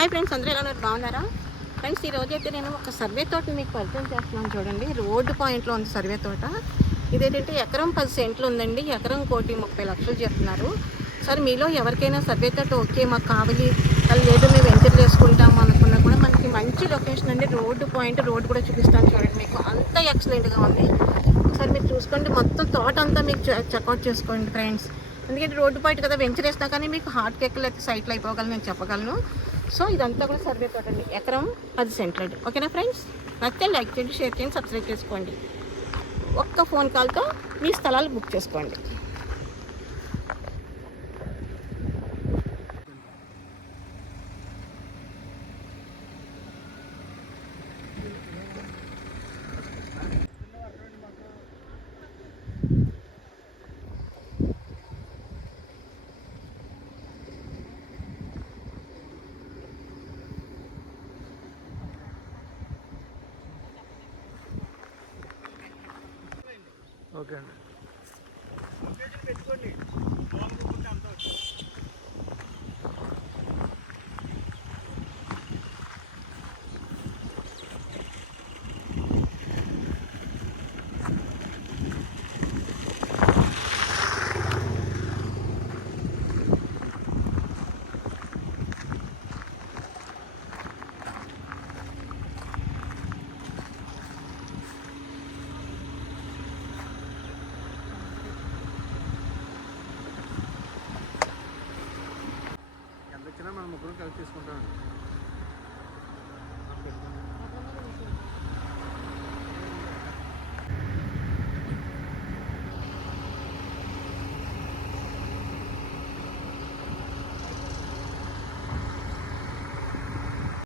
Hi friends, అందరూ ఎలా ఉన్నారు? బాగున్నారా ఫ్రెండ్స్? ఈరోజు అయితే నేను ఒక సర్వే తోట మీకు పరిచయం చేస్తున్నాను. చూడండి, రోడ్డు పాయింట్లో ఉంది సర్వే తోట. ఇదేంటంటే ఎకరం 10 సెంట్లు ఉందండి. ఎకరం 1,30,00,000 చెప్తున్నారు. సరే, మీలో ఎవరికైనా సర్వే తోట ఓకే మాకు కావాలి, లేదు మేము వెంచర్ చేసుకుంటాము అనుకున్నా కూడా మనకి మంచి లొకేషన్ అండి. రోడ్డు పాయింట్, రోడ్డు కూడా చూపిస్తాను చూడండి. మీకు అంత ఎక్సలెంట్గా ఉంది. ఒకసారి మీరు చూసుకోండి, మొత్తం తోట అంతా మీకు చెక్అవుట్ చేసుకోండి ఫ్రెండ్స్. ఎందుకంటే రోడ్డు పాయింట్ కదా, వెంచర్ వేసినా కానీ మీకు హార్ట్ ఎక్కలు అయితే సైట్లు అయిపోగలను నేను చెప్పగలను. సో ఇదంతా కూడా సర్వే తోట అండి. ఎకరం 10 సెంట్లు అండి. ఓకేనా ఫ్రెండ్స్? నచ్చితే లైక్ చేయండి, షేర్ చేయండి, సబ్స్క్రైబ్ చేసుకోండి. ఒక్క ఫోన్ కాల్తో మీ స్థలాలు బుక్ చేసుకోండి. ఓకే అండి. పెట్టుకోండి. ఎంత ఇచ్చినా మనం ముగ్గురు కలిసి తీసుకుంటామండి.